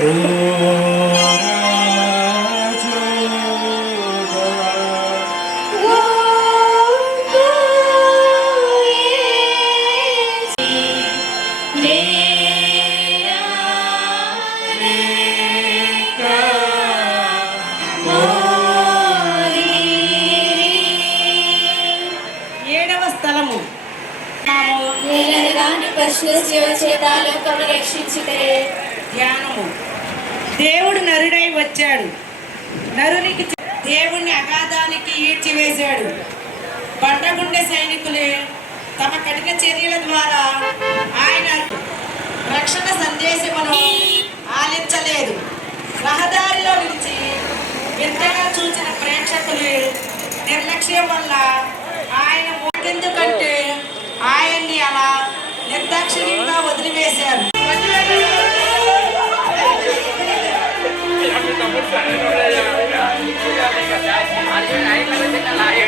ఏడవ స్థలము. నేలనగాని పరిశుద్ధ శివ చేతాలోకము రక్షించితే ధ్యానము. దేవుడు నరుడై వచ్చాడు. నరునికి దేవుణ్ణి అగాధానికి ఈడ్చివేశాడు. బండగుండె సైనికులే తమ కఠిన చర్యల ద్వారా ఆయన రక్షణ సందేశమును ఆలించలేదు. రహదారిలో నిలిచి వింతగా చూసిన ప్రేక్షకులు నిర్లక్ష్యం వల్ల ఆయన ఎందుకంటే ఆయన్ని అలా నిర్దాక్షిణ్యంగా వదిలివేశారు. आई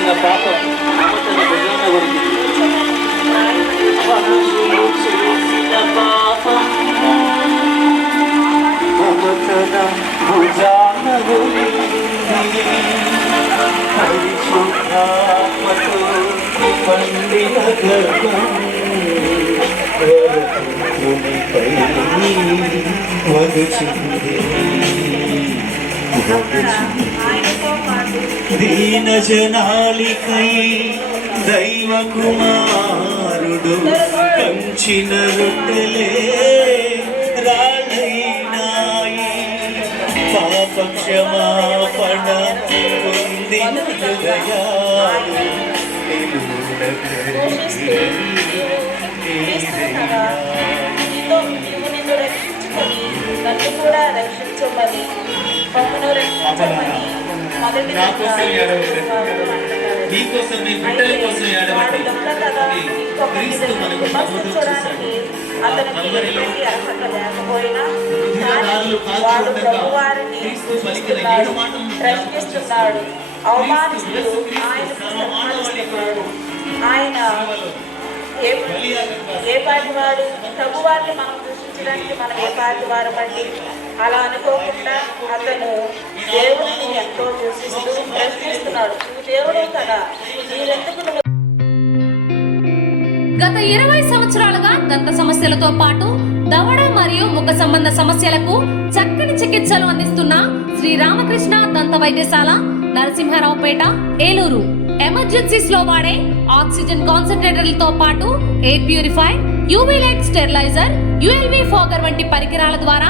చేసిన పాపం అతని భుజాన ఉంది మనుషులు చేసిన పాపం అతన భుజాన ఉంది పరిశుద్ధాత్మతో పండిన గర్భం వరపుత్రునిపై వగుచుంది దీన జనాలికై దైవ కుమారుడు కంచిన రొట్టెలే రాళ్ళైనాయి పాప క్షమాపణ పొందిన హృదయాలు నన్ను కూడా రక్షించమని మమ్మను రక్షించమని నా కోసం నీ కోసం నీ బిడ్డల కోసం ఏడవండి క్రీస్తు మనకు ప్రభుత్వం చేశాడు అతనికి లేకపోయినా వాడు క్రీస్తు పలికిన ఏడు మాటలను అవమానిస్తూ ఆయనకు ఆయన ఏ ఏ పాటి వాడు ప్రభు వారిని మనం దృష్టించడానికి మనం ఏ పాటి వారమండి అలా అనుకోకుండా అతను దేవుడిని ఎంతో దూషిస్తూ ప్రశ్నిస్తున్నాడు నువ్వు దేవుడు కదా మీరెందుకు నువ్వు గత ఇరవై సంవత్సరాలుగా దంత సమస్యలతో పాటు దవడ మరియు ముఖ సంబంధ సమస్యలకు చక్కని చికిత్సలు అందిస్తున్న శ్రీ రామకృష్ణ దంత వైద్యశాల నరసింహారావుపేట ఏలూరు. ఎమర్జెన్సీస్లో వాడే ఆక్సిజన్ కాన్సన్ట్రేటర్లతో పాటు air purify UV light steriliser ULV fogger వంటి పరికరాల ద్వారా